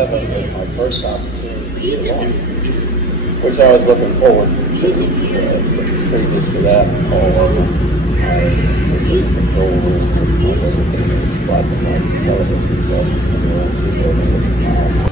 11 was my first opportunity to see a launch, which I was looking forward to. Previous to that, all of them, I was in the control room and everything was watching my television set in the ONC building, which is my office.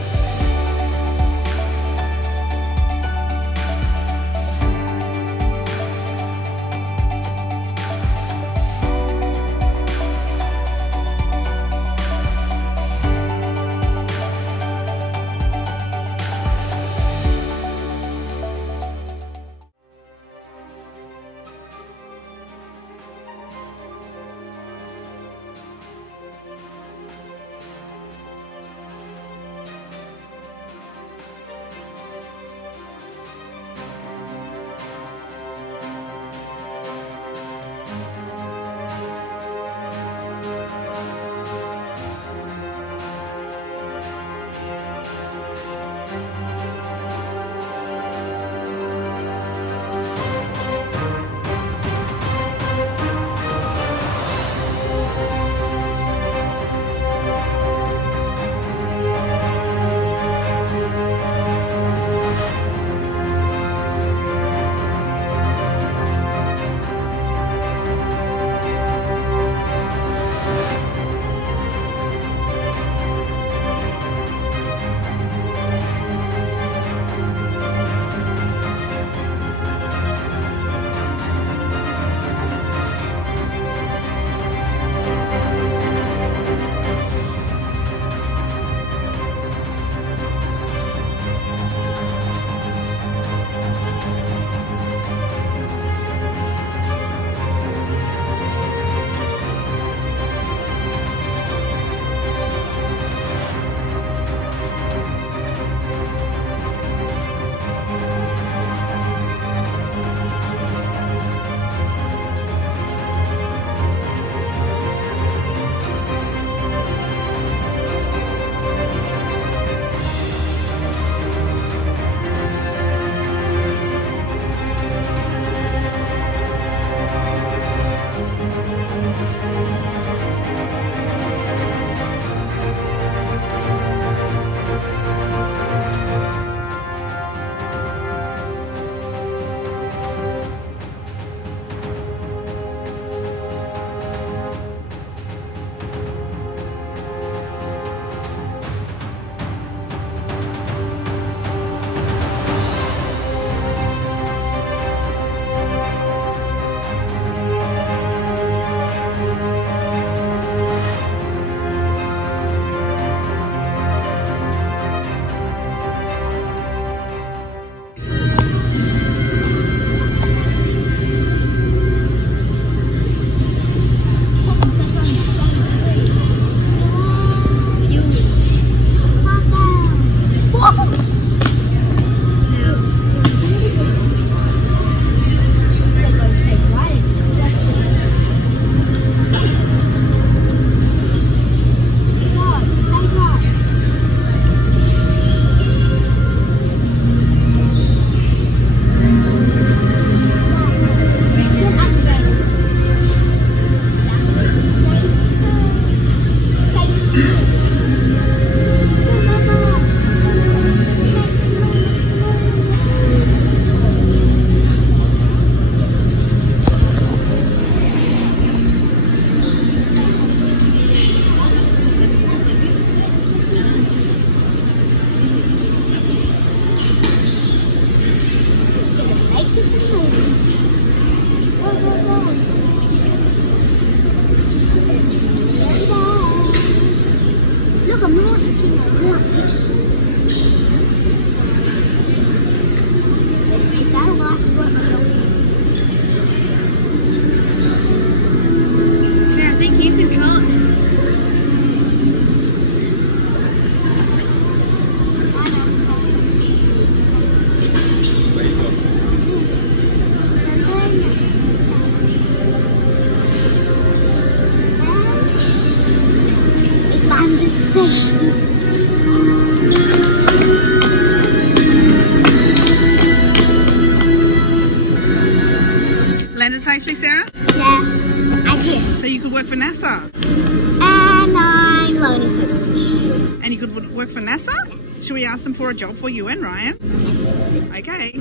Should we ask them for a job for you and Ryan? Okay.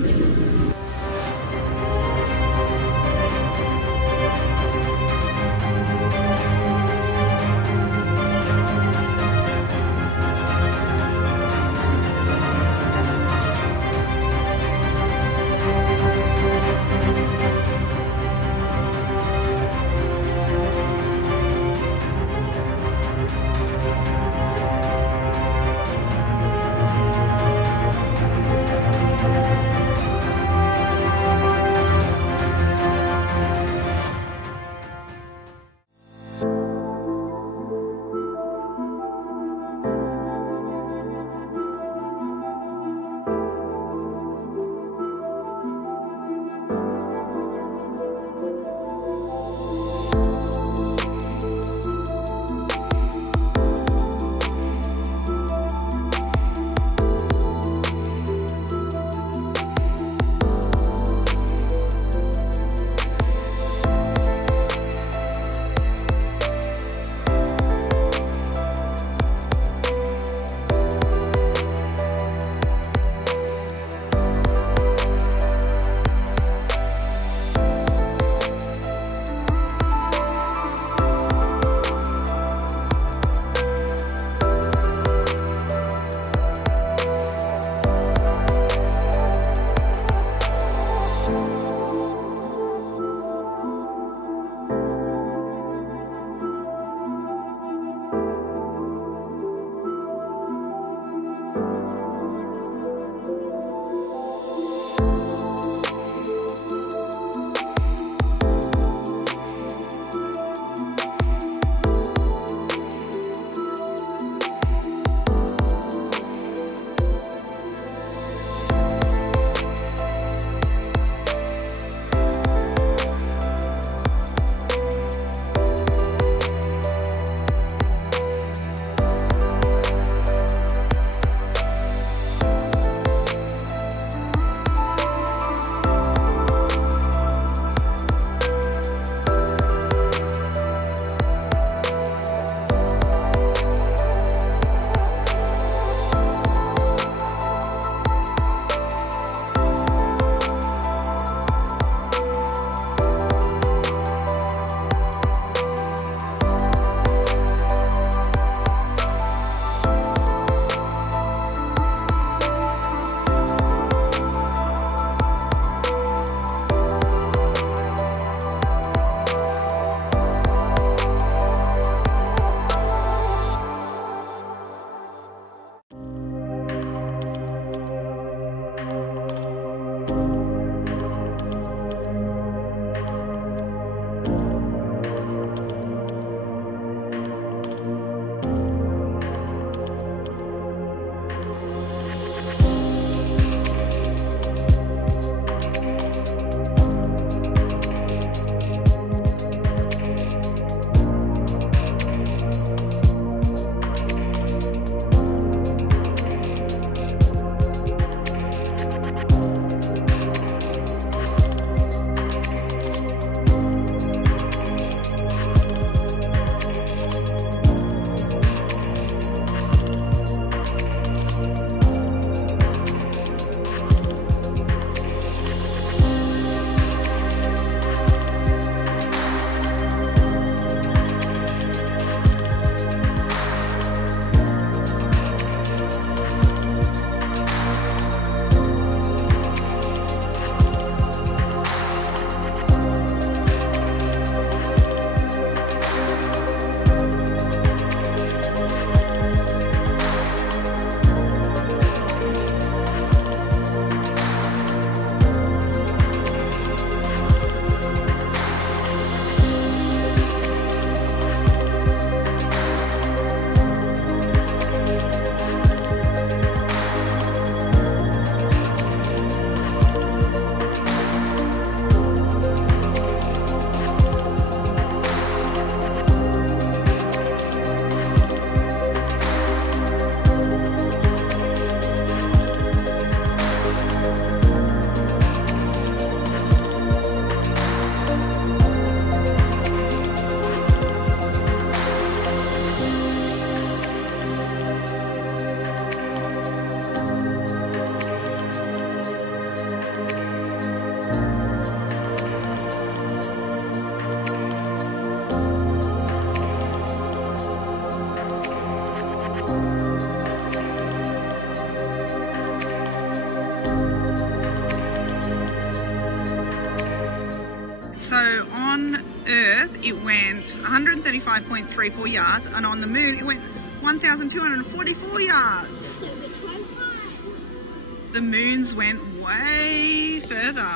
it went 135.34 yards, and on the moon it went 1,244 yards. So which one's high? The moons went way further.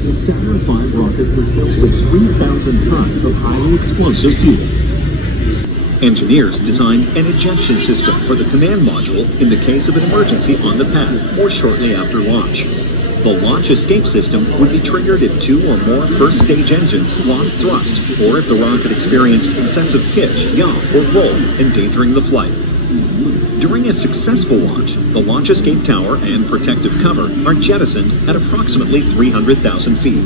The Saturn V rocket was filled with 3,000 tons of highly explosive fuel. Engineers designed an ejection system for the command module in the case of an emergency on the path or shortly after launch. The launch escape system would be triggered if 2 or more first-stage engines lost thrust, or if the rocket experienced excessive pitch, yaw, or roll, endangering the flight. During a successful launch, the launch escape tower and protective cover are jettisoned at approximately 300,000 feet.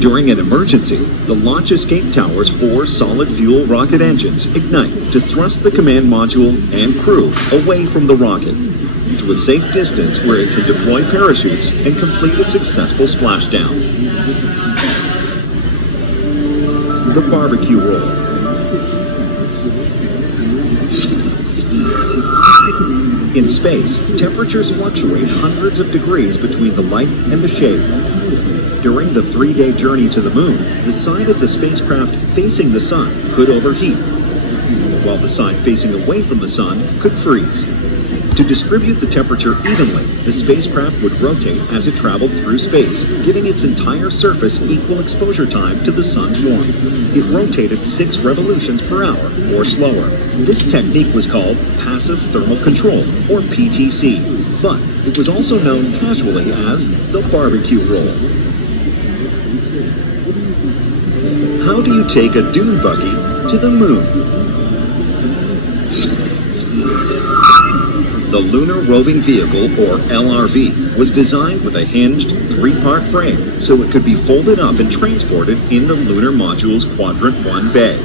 During an emergency, the launch escape tower's 4 solid fuel rocket engines ignite to thrust the command module and crew away from the rocket to a safe distance where it can deploy parachutes and complete a successful splashdown. The barbecue roll. In space, temperatures fluctuate hundreds of degrees between the light and the shade. During the 3-day journey to the moon, the side of the spacecraft facing the sun could overheat, while the side facing away from the sun could freeze. To distribute the temperature evenly, the spacecraft would rotate as it traveled through space, giving its entire surface equal exposure time to the sun's warmth. It rotated 6 revolutions per hour, or slower. This technique was called passive thermal control, or PTC, but it was also known casually as the barbecue roll. How do you take a dune buggy to the moon? The Lunar Roving Vehicle, or LRV, was designed with a hinged 3-part frame so it could be folded up and transported in the lunar module's Quadrant 1 bay.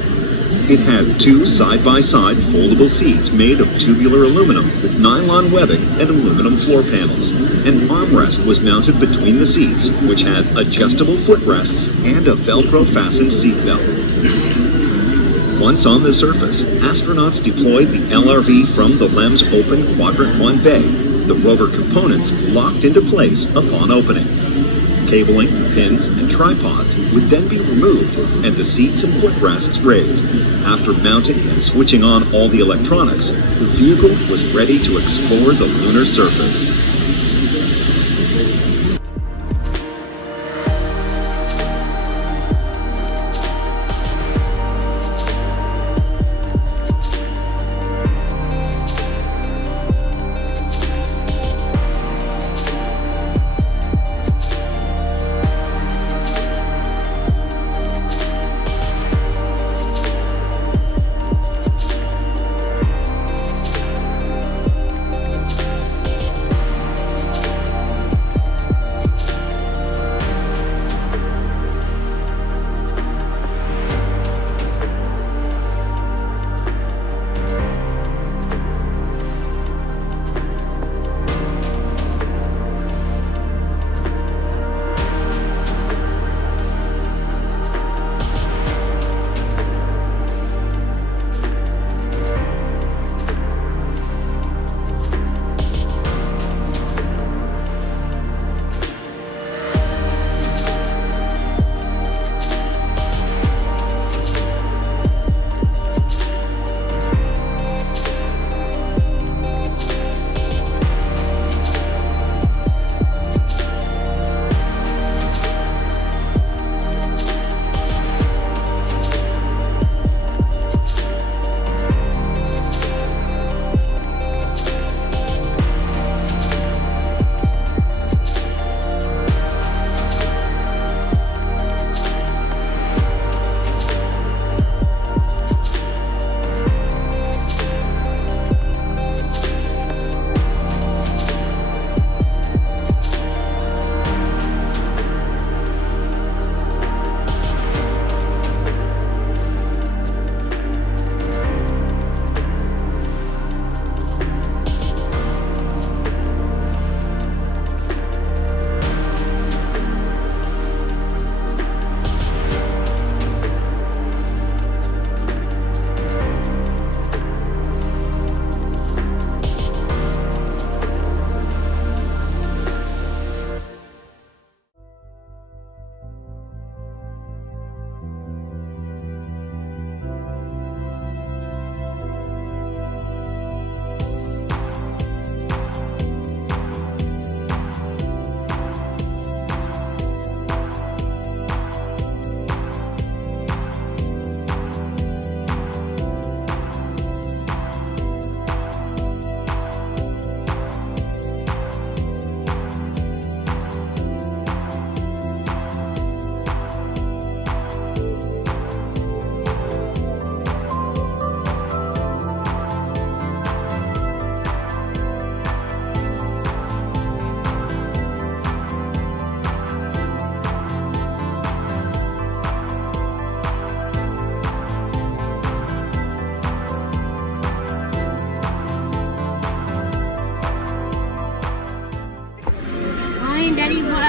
It had 2 side-by-side foldable seats made of tubular aluminum with nylon webbing and aluminum floor panels. An armrest was mounted between the seats, which had adjustable footrests and a Velcro-fastened seatbelt. Once on the surface, astronauts deployed the LRV from the LEM's open Quadrant 1 bay. The rover components locked into place upon opening. Cabling, pins, and tripods would then be removed and the seats and footrests raised. After mounting and switching on all the electronics, the vehicle was ready to explore the lunar surface.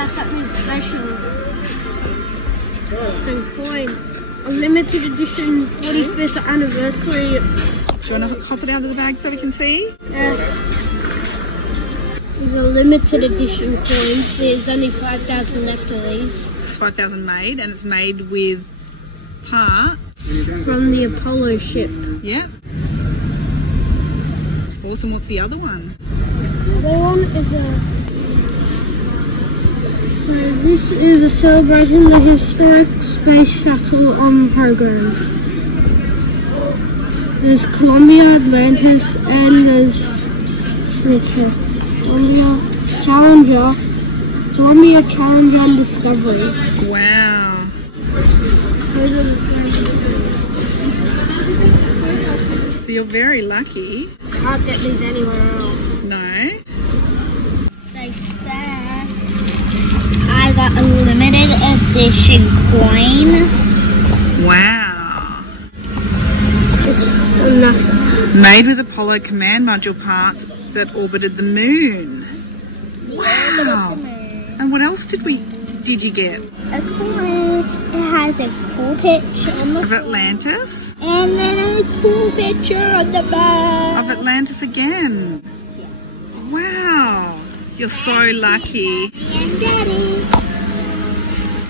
has something special. Some coin. A limited edition 45th anniversary. Do you want to hop it out of the bag so we can see? These are limited edition coins. There's only 5,000 left of these. It's 5,000 made, and it's made with parts from the Apollo ship. Yeah. Awesome. What's the other one? The other one is so this is celebrating the historic space shuttle program. There's Columbia, Atlantis, and there's Columbia, Challenger, and Discovery. Wow. So you're very lucky. Can't get these anywhere else. No. Like that. I got a limited edition coin. Wow. It's a NASA. Made with Apollo command module parts that orbited the moon. Wow. And what else did you get? A coin. It has a cool picture on the of Atlantis. And then a cool picture on the back. Of Atlantis again. Yeah. Wow. You're so lucky. And Daddy.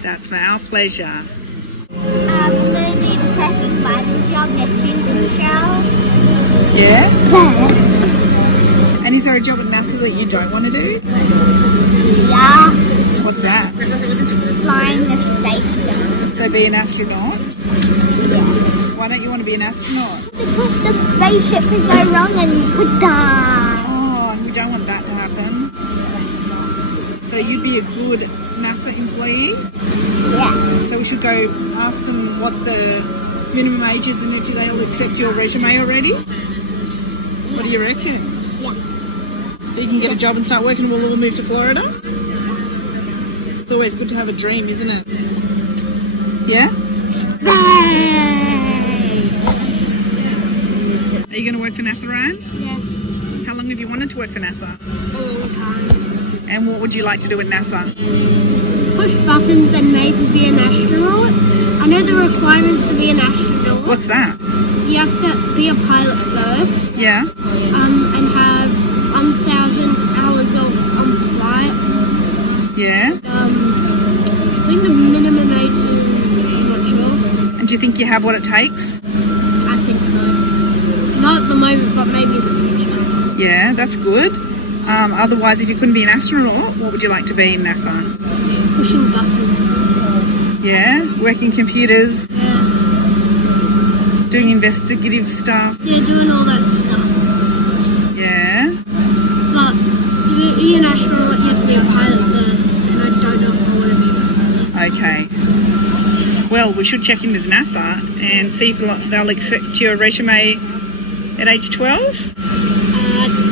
That's our pleasure. I'm going to do the pressing button job next to the show. Yeah? And is there a job at NASA that you don't want to do? Yeah. What's that? Flying the spaceship. So be an astronaut? Yeah. Why don't you want to be an astronaut? Because the spaceship could go wrong and you could die. Oh, and we don't want that to happen. So you'd be a good NASA employee? Yeah. So we should go ask them what the minimum age is and if they'll accept your resume already? What do you reckon? Yeah. So you can get a job and start working and we'll all move to Florida? It's always good to have a dream, isn't it? Yeah? Are you going to work for NASA, Ryan? Yes. How long have you wanted to work for NASA? A long time. And what would you like to do at NASA? Push buttons and maybe be an astronaut. I know the requirements to be an astronaut. What's that? You have to be a pilot first. Yeah. And have 1,000 hours of flight. Yeah. I think the minimum age is, I'm not sure. And do you think you have what it takes? I think so. Not at the moment, but maybe in the future. Yeah, that's good. Otherwise, if you couldn't be an astronaut, what would you like to be in NASA? Pushing buttons. Yeah, working computers, Yeah. doing investigative stuff. Yeah, doing all that stuff. Yeah. But to be an astronaut, you have to be a pilot first, and I don't know if I want to be one. Okay. Well, we should check in with NASA and see if they'll accept your resume at age 12?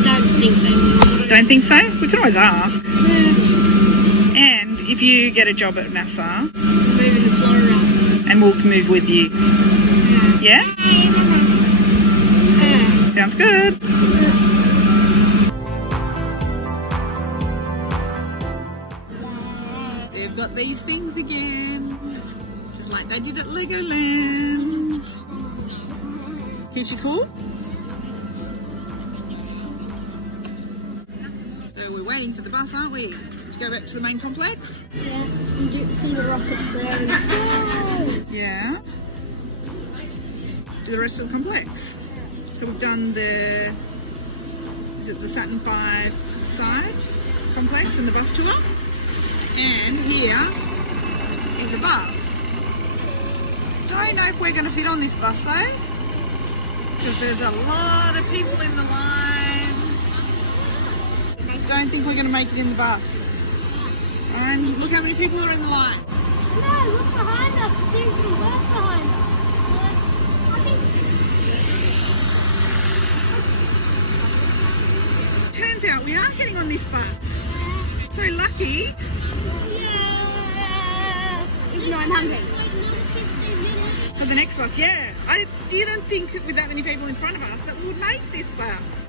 Don't think so. Don't think so? We can always ask. Yeah. And if you get a job at NASA, Moving to Florida. and we'll move with you. Yeah. Yeah? Sounds good. They've got these things again. Just like they did at Legoland. Keeps you cool? So we're waiting for the bus, aren't we? To go back to the main complex? Yeah. You get to see the rockets there and stuff. Yeah. To the rest of the complex. So we've done the, is it the Saturn V side complex and the bus tour? And here is a bus. Don't know if we're going to fit on this bus though, because there's a lot of people in the line. I don't think we're going to make it in the bus. And look how many people are in the line. No, look behind us. There's the bus behind us. Turns out we are getting on this bus. So lucky. Yeah. Even though I'm hungry. For the next bus, yeah. I didn't think with that many people in front of us that we would make this bus.